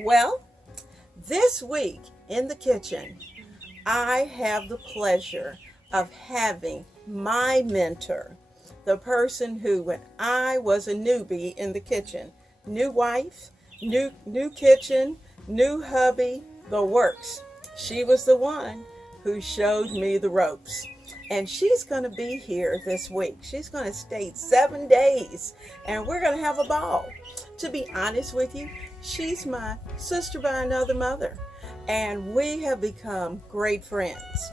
Well, this week in the kitchen, I have the pleasure of having my mentor, the person who, when I was a newbie in the kitchen, new wife, new kitchen, new hubby, the works. She was the one who showed me the ropes. And she's going to be here this week. She's going to stay 7 days, and we're going to have a ball. To be honest with you, she's my sister by another mother, and we have become great friends.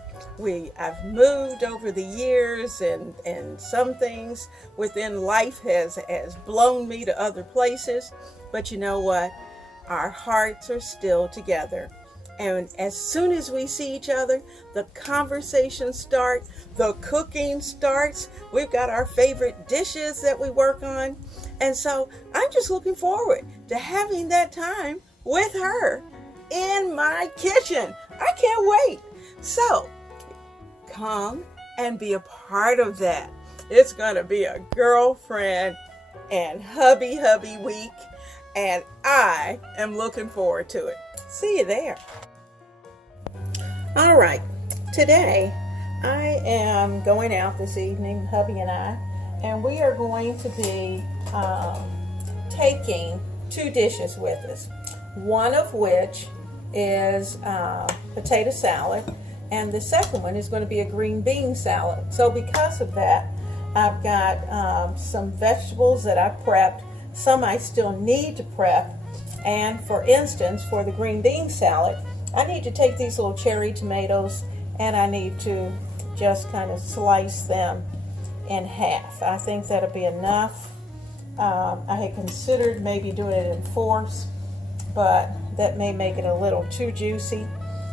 I've moved over the years, and some things within life has blown me to other places. But you know what? Our hearts are still together. And as soon as we see each other, the conversation starts, the cooking starts. We've got our favorite dishes that we work on. And so I'm just looking forward to having that time with her in my kitchen. I can't wait. So come and be a part of that. It's going to be a girlfriend and hubby week, and I am looking forward to it. See you there. All right, today I am going out this evening, hubby and I, and we are going to be taking 2 dishes with us. One of which is potato salad, and the second one is going to be a green bean salad. So because of that, I've got some vegetables that I prepped, some I still need to prep. And for instance, for the green bean salad, I need to take these little cherry tomatoes and I need to just kind of slice them in half. I think that'll be enough. I had considered maybe doing it in 4s, but that may make it a little too juicy.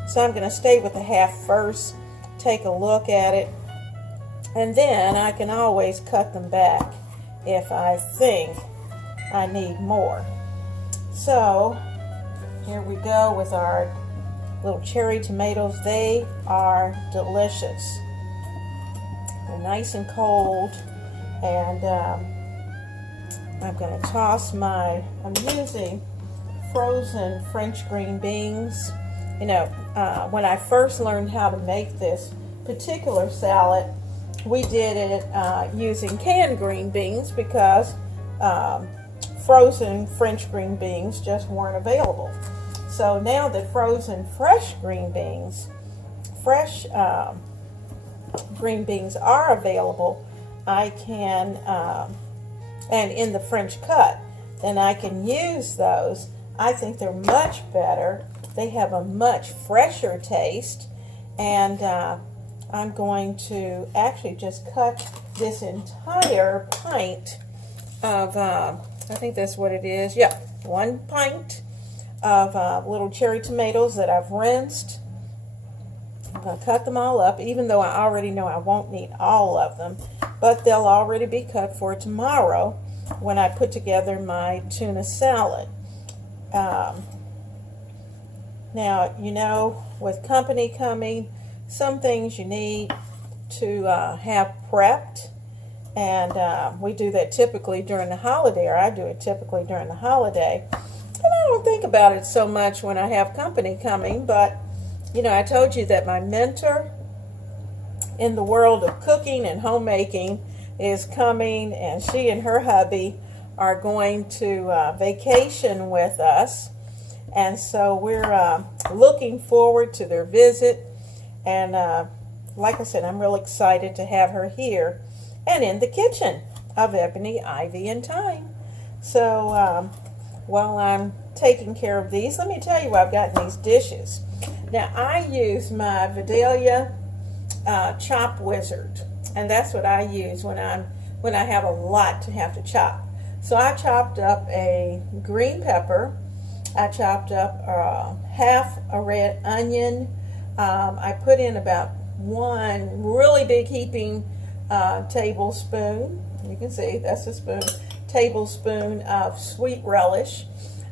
So I'm going to stay with the half first, take a look at it, and then I can always cut them back if I think I need more. So here we go with our little cherry tomatoes. They are delicious. They're nice and cold, and I'm going to toss I'm using frozen French green beans. You know, when I first learned how to make this particular salad, we did it using canned green beans because frozen French green beans just weren't available. So now that frozen fresh green beans are available, I can, and in the French cut, then I can use those. I think they're much better. They have a much fresher taste, and I'm going to actually just cut this entire pint of, I think that's what it is. Yeah, 1 pint of little cherry tomatoes that I've rinsed. I'm going to cut them all up, even though I already know I won't need all of them, but they'll already be cut for tomorrow when I put together my tuna salad. Now, you know, with company coming, some things you need to have prepped, and we do that typically during the holiday, or I do it typically during the holiday. And I don't think about it so much when I have company coming, but, you know, I told you that my mentor in the world of cooking and homemaking is coming, and she and her hubby are going to vacation with us. And so we're looking forward to their visit. And like I said, I'm real excited to have her here and in the kitchen of Ebony, Ivy, and Thyme. So while I'm taking care of these, let me tell you what I've got in these dishes. Now, I use my Vidalia Chop Wizard, and that's what I use when I have a lot to have to chop. So I chopped up a green pepper. I chopped up half a red onion. I put in about 1 really big heaping tablespoon. You can see that's a spoon. Tablespoon of sweet relish.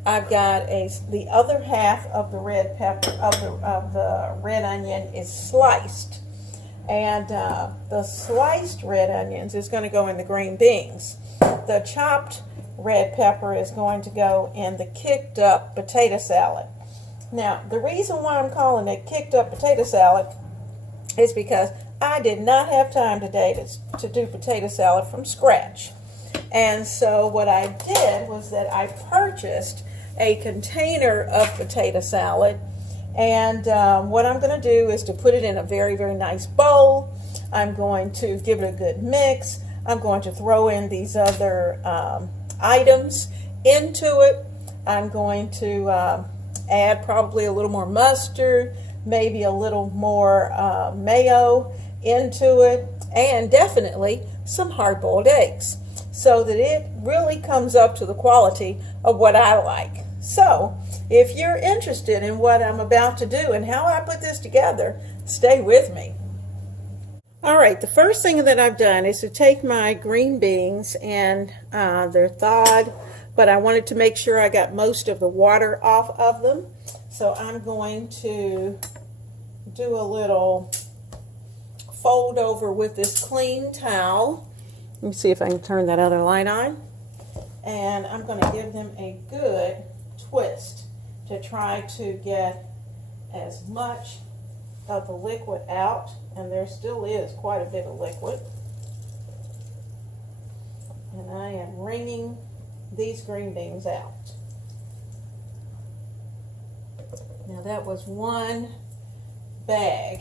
I've got the other half of the red pepper of the red onion is sliced, and the sliced red onions is going to go in the green beans. The chopped red pepper is going to go in the kicked up potato salad. Now, the reason why I'm calling it kicked up potato salad is because I did not have time today to do potato salad from scratch. And so what I did was that I purchased a container of potato salad, and what I'm going to do is to put it in a very, very nice bowl. I'm going to give it a good mix. I'm going to throw in these other items into it. I'm going to add probably a little more mustard, maybe a little more mayo into it, and definitely some hard-boiled eggs, so that it really comes up to the quality of what I like. So, if you're interested in what I'm about to do and how I put this together, stay with me. Alright, the first thing that I've done is to take my green beans, and they're thawed, but I wanted to make sure I got most of the water off of them. So I'm going to do a little fold over with this clean towel. Let me see if I can turn that other light on. And I'm going to give them a good twist to try to get as much of the liquid out, and there still is quite a bit of liquid. And I am wringing these green beans out. Now that was one bag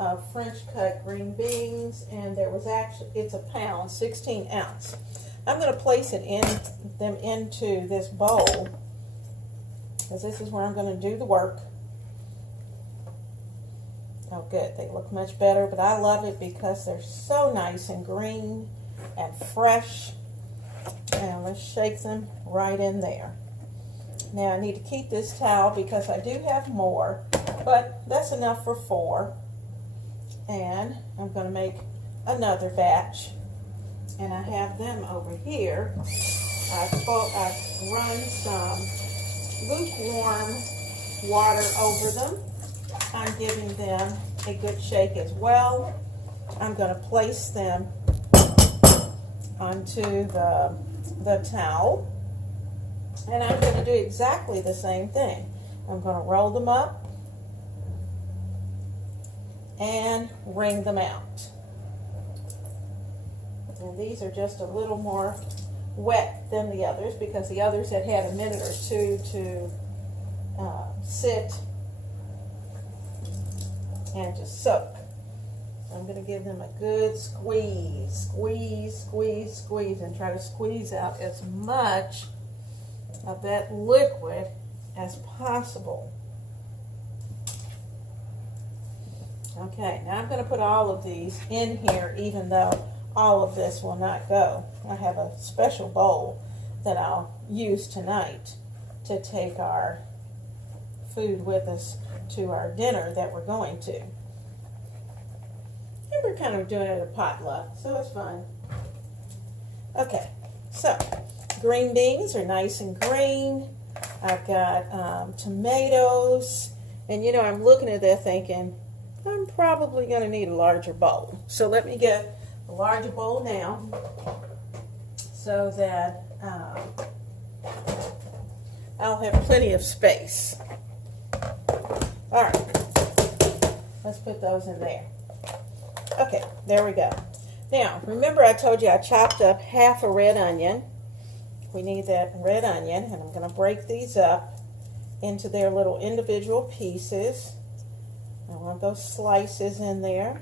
of French cut green beans, and there was actually, it's a pound, 16 ounce. I'm going to place them into this bowl, because this is where I'm going to do the work. Oh good, they look much better, but I love it because they're so nice and green and fresh. Now let's shake them right in there. Now I need to keep this towel because I do have more, but that's enough for 4. And I'm going to make another batch, and I have them over here. I've run some lukewarm water over them. I'm giving them a good shake as well. I'm going to place them onto the towel, and I'm going to do exactly the same thing. I'm going to roll them up and wring them out. And these are just a little more wet than the others, because the others had a minute or two to sit and to soak. I'm going to give them a good squeeze, and try to squeeze out as much of that liquid as possible. Okay, now I'm going to put all of these in here, even though all of this will not go. I have a special bowl that I'll use tonight to take our food with us to our dinner that we're going to. And we're kind of doing it at a potluck, so it's fun. Okay, so green beans are nice and green. I've got tomatoes, and you know, I'm looking at that thinking, I'm probably going to need a larger bowl. So let me get a larger bowl now, so that I'll have plenty of space. All right, let's put those in there. Okay, there we go. Now, remember I told you I chopped up half a red onion. We need that red onion, and I'm going to break these up into their little individual pieces. I want those slices in there.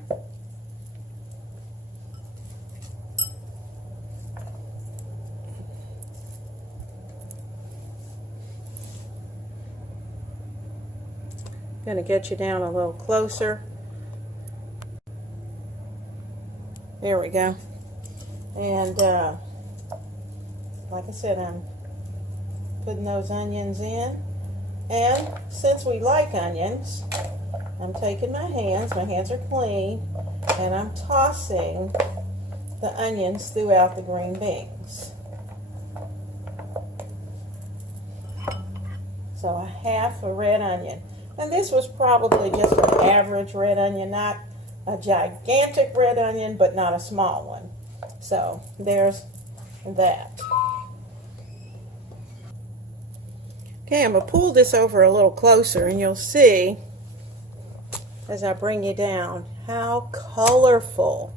Going to get you down a little closer. There we go. And like I said, I'm putting those onions in. And since we like onions, I'm taking my hands are clean, and I'm tossing the onions throughout the green beans. So a half a red onion. And this was probably just an average red onion, not a gigantic red onion, but not a small one. So there's that. Okay, I'm going to pull this over a little closer and you'll see as I bring you down how colorful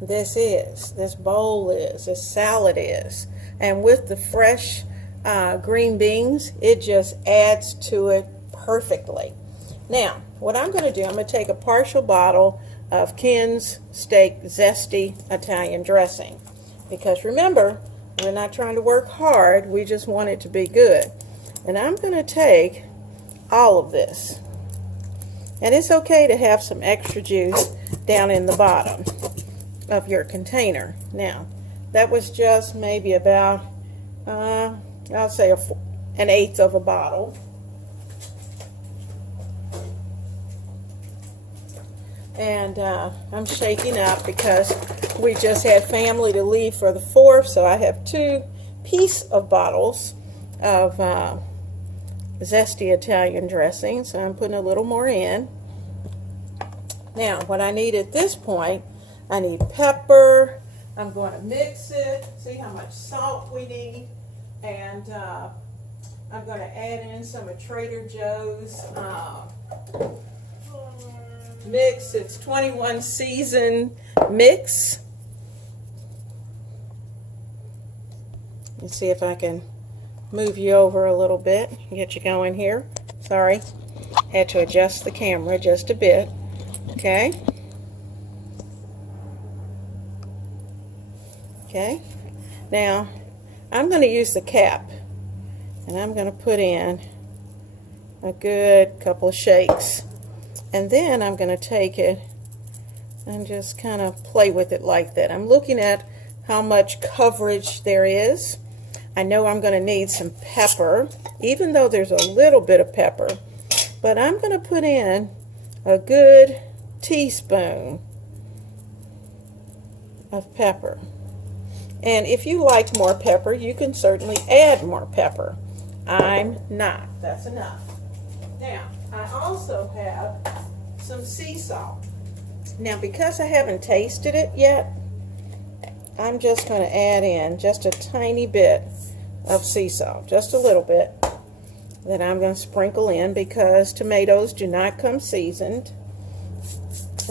this is, this bowl is, this salad is. And with the fresh green beans, it just adds to it perfectly. Now, what I'm going to do, I'm going to take a partial bottle of Ken's Steak Zesty Italian dressing. Because remember, we're not trying to work hard, we just want it to be good. And I'm going to take all of this. And it's okay to have some extra juice down in the bottom of your container. Now, that was just maybe about, I'll say an eighth of a bottle. And I'm shaking up because we just had family to leave for the 4th, so I have 2 piece of bottles of zesty Italian dressing, so I'm putting a little more in. Now, what I need at this point, I need pepper. I'm going to mix it, see how much salt we need, and I'm going to add in some of Trader Joe's mix. It's 21 season mix. Let's see if I can move you over a little bit, get you going here. Sorry, had to adjust the camera just a bit. Okay. Okay. Now, I'm going to use the cap, and I'm going to put in a good couple of shakes. And then I'm going to take it and just kind of play with it like that. I'm looking at how much coverage there is. I know I'm going to need some pepper, even though there's a little bit of pepper. But I'm going to put in a good teaspoon of pepper. And if you like more pepper, you can certainly add more pepper. I'm not. That's enough. Now, I also have some sea salt. Now, because I haven't tasted it yet, I'm just going to add in just a tiny bit of sea salt, just a little bit, that I'm going to sprinkle in because tomatoes do not come seasoned,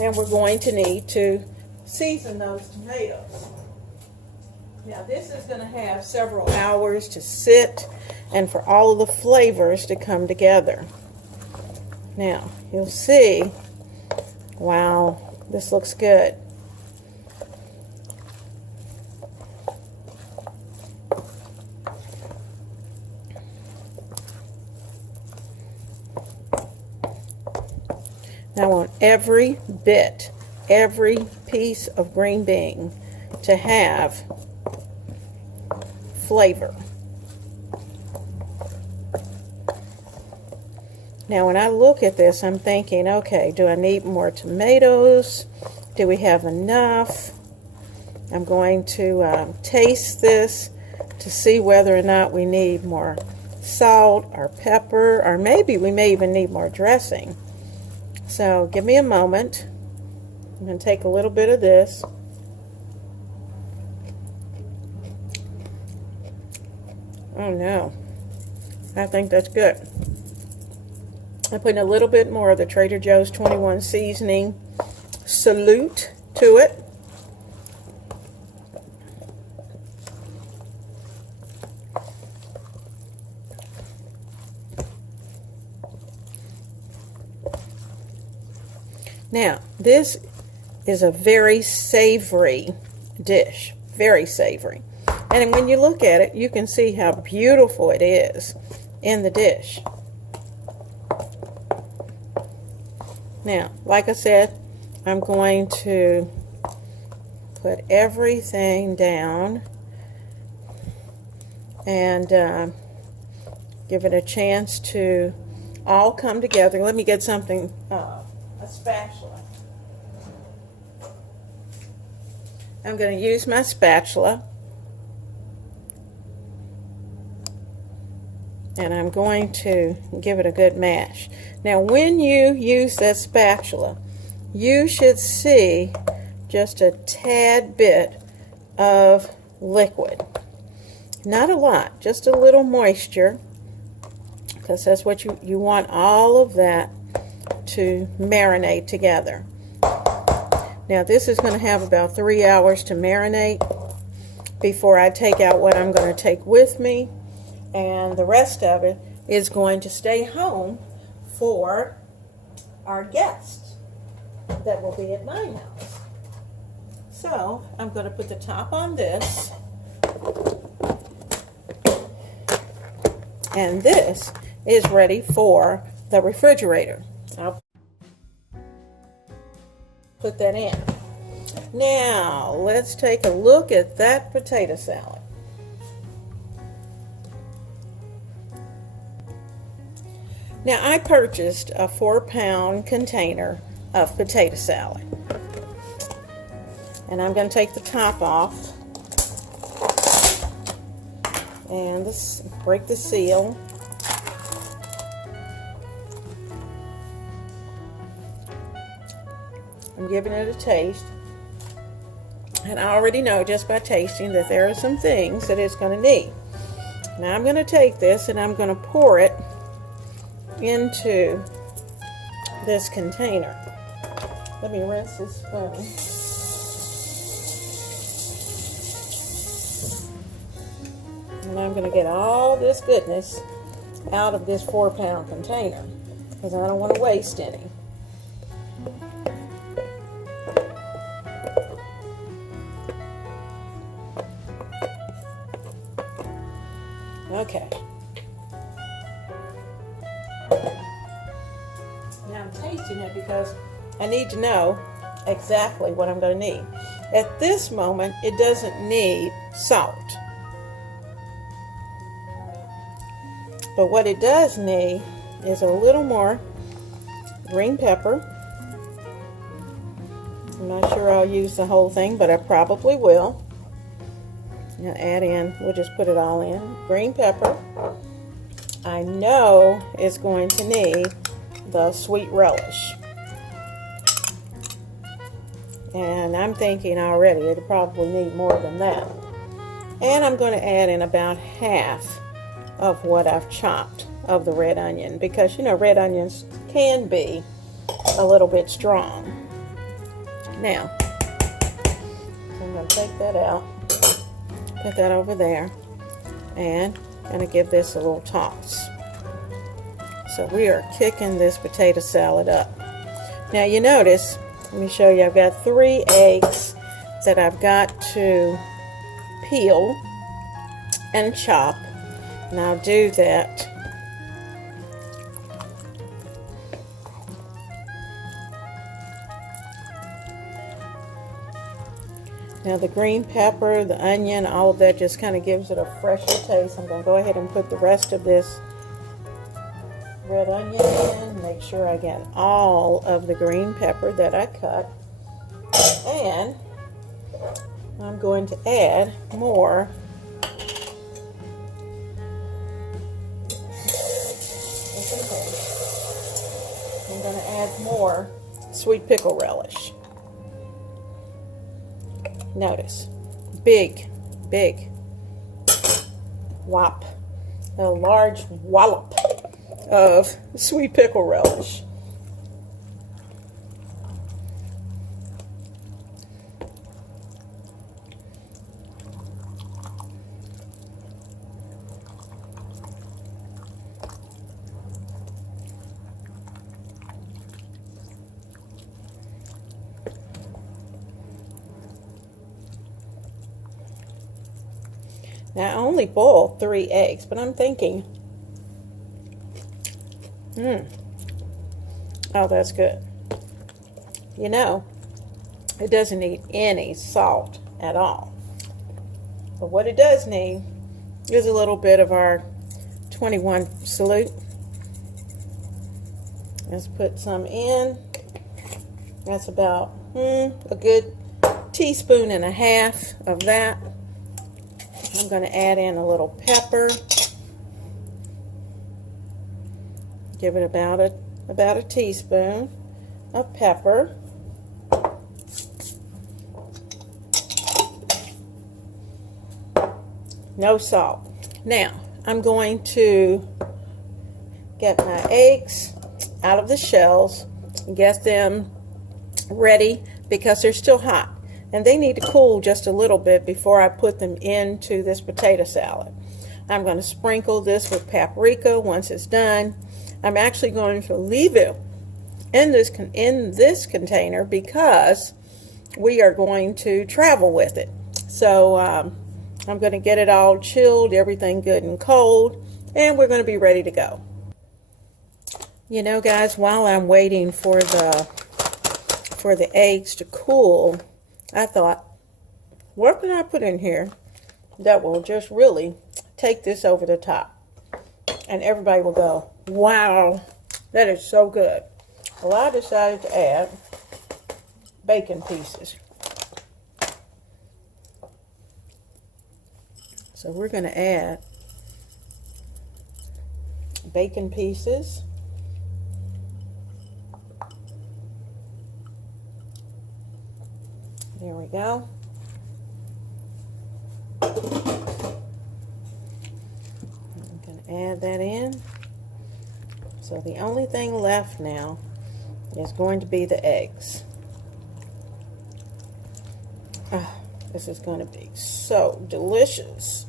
and we're going to need to season those tomatoes. Now, this is going to have several hours to sit and for all of the flavors to come together. Now, you'll see, wow, this looks good. Now, I want every bit, every piece of green bean to have flavor. Now, when I look at this, I'm thinking, okay, do I need more tomatoes? Do we have enough? I'm going to taste this to see whether or not we need more salt or pepper, or maybe we may even need more dressing. So give me a moment. I'm going to take a little bit of this. Oh no, I think that's good. I'm putting a little bit more of the Trader Joe's 21 seasoning salute to it. Now, this is a very savory dish, very savory. And when you look at it, you can see how beautiful it is in the dish. Now, like I said, I'm going to put everything down and give it a chance to all come together. Let me get something, a spatula. I'm going to use my spatula, and I'm going to give it a good mash. Now, when you use that spatula, you should see just a tad bit of liquid. Not a lot, just a little moisture because that's what you want all of that to marinate together. Now this is going to have about 3 hours to marinate before I take out what I'm going to take with me, and the rest of it is going to stay home for our guests that will be at my house. So I'm going to put the top on this, and this is ready for the refrigerator. I'll put that in. Now let's take a look at that potato salad. Now I purchased a 4-pound container of potato salad, and I'm going to take the top off and break the seal. I'm giving it a taste, and I already know just by tasting that there are some things that it's going to need. Now I'm going to take this and I'm going to pour it into this container. Let me rinse this spoon. And I'm going to get all this goodness out of this 4-pound container because I don't want to waste any. Okay. Now I'm tasting it because I need to know exactly what I'm going to need. At this moment, it doesn't need salt. But what it does need is a little more green pepper. I'm not sure I'll use the whole thing, but I probably will. Now add in, we'll just put it all in. Green pepper. I know it's going to need the sweet relish. And I'm thinking already it'll probably need more than that. And I'm going to add in about half of what I've chopped of the red onion, because you know red onions can be a little bit strong. Now, I'm going to take that out, put that over there, and I'm going to give this a little toss. So we are kicking this potato salad up. Now you notice, let me show you, I've got 3 eggs that I've got to peel and chop. And I'll do that. Now the green pepper, the onion, all of that just kind of gives it a fresher taste. I'm going to go ahead and put the rest of this red onion in. Make sure I get all of the green pepper that I cut. And I'm going to add more sweet pickle relish. Notice, big whop, a large wallop of sweet pickle relish. Now I only boiled 3 eggs, but I'm thinking, oh, that's good. You know, it doesn't need any salt at all. But what it does need is a little bit of our 21 salute. Let's put some in. That's about a good teaspoon and a half of that. I'm going to add in a little pepper. Give it about a teaspoon of pepper. No salt. Now, I'm going to get my eggs out of the shells and get them ready because they're still hot. And they need to cool just a little bit before I put them into this potato salad. I'm going to sprinkle this with paprika once it's done. I'm actually going to leave it in this container because we are going to travel with it. So I'm going to get it all chilled, everything good and cold, and we're going to be ready to go. You know, guys, while I'm waiting for the eggs to cool, I thought, what can I put in here that will just really take this over the top? And everybody will go, wow, that is so good. Well, I decided to add bacon pieces. So we're going to add bacon pieces. There we go. I'm going to add that in. So the only thing left now is going to be the eggs. Oh, this is going to be so delicious.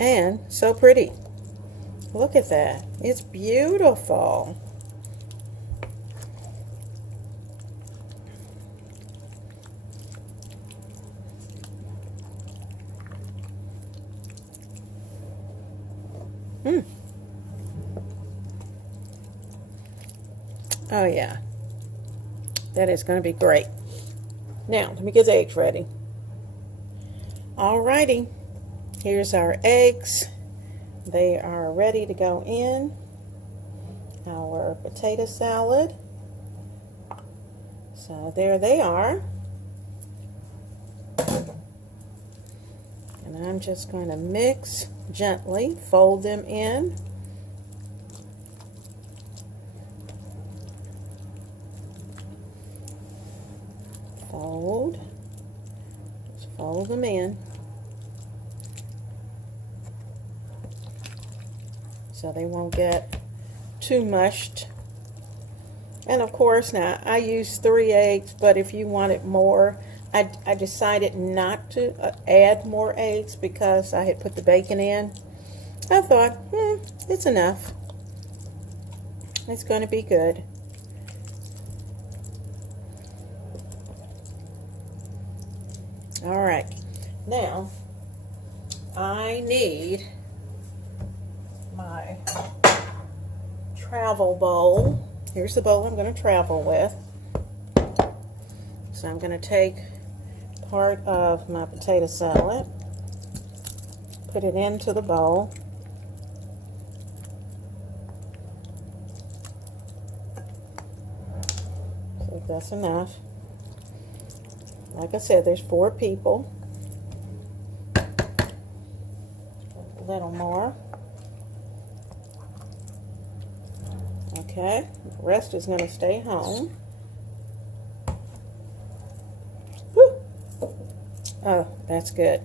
And so pretty. Look at that. It's beautiful. Oh yeah. That is going to be great. Now, let me get the eggs ready. Alrighty. Here's our eggs. They are ready to go in our potato salad. So there they are. And I'm just going to mix gently, fold them in. Fold. Just fold them in. So they won't get too mushed. And of course, now I use 3 eggs, but if you wanted more, I decided not to add more eggs because I had put the bacon in. I thought, it's enough. It's going to be good. All right. Now, I need my travel bowl. Here's the bowl I'm going to travel with. So I'm going to take part of my potato salad, put it into the bowl. So that's enough. Like I said, there's 4 people. A little more. Okay, the rest is going to stay home. Whew. Oh, that's good.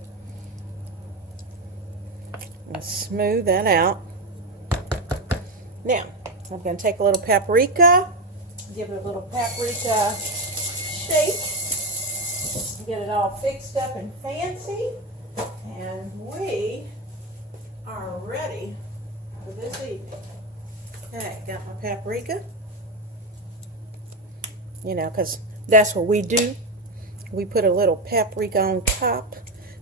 Let's smooth that out. Now, I'm going to take a little paprika, give it a little paprika shake, get it all fixed up and fancy, and we are ready for this evening. Okay, got my paprika. You know, because that's what we do. We put a little paprika on top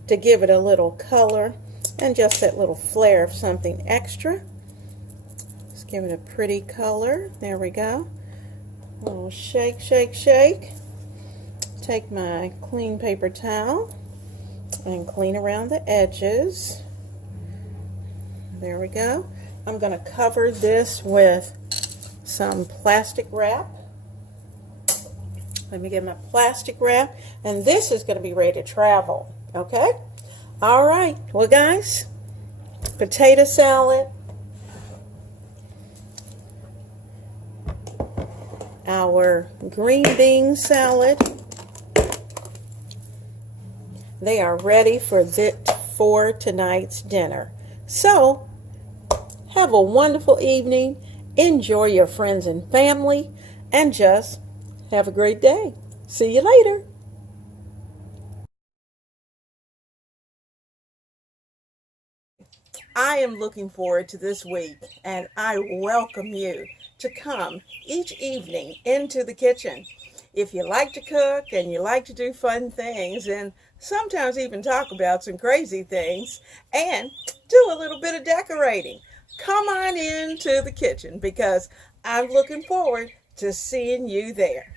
to give it a little color and just that little flair of something extra. Let's give it a pretty color. There we go. A little shake, shake, shake. Take my clean paper towel and clean around the edges. There we go. I'm going to cover this with some plastic wrap. Let me get my plastic wrap, and this is going to be ready to travel. Okay? All right. Well, guys, potato salad, our green bean salad, They are ready for tonight's dinner. So, have a wonderful evening. Enjoy your friends and family. And just have a great day. See you later. I am looking forward to this week, and I welcome you to come each evening into the kitchen. If you like to cook and you like to do fun things and sometimes even talk about some crazy things and do a little bit of decorating, come on into the kitchen because I'm looking forward to seeing you there.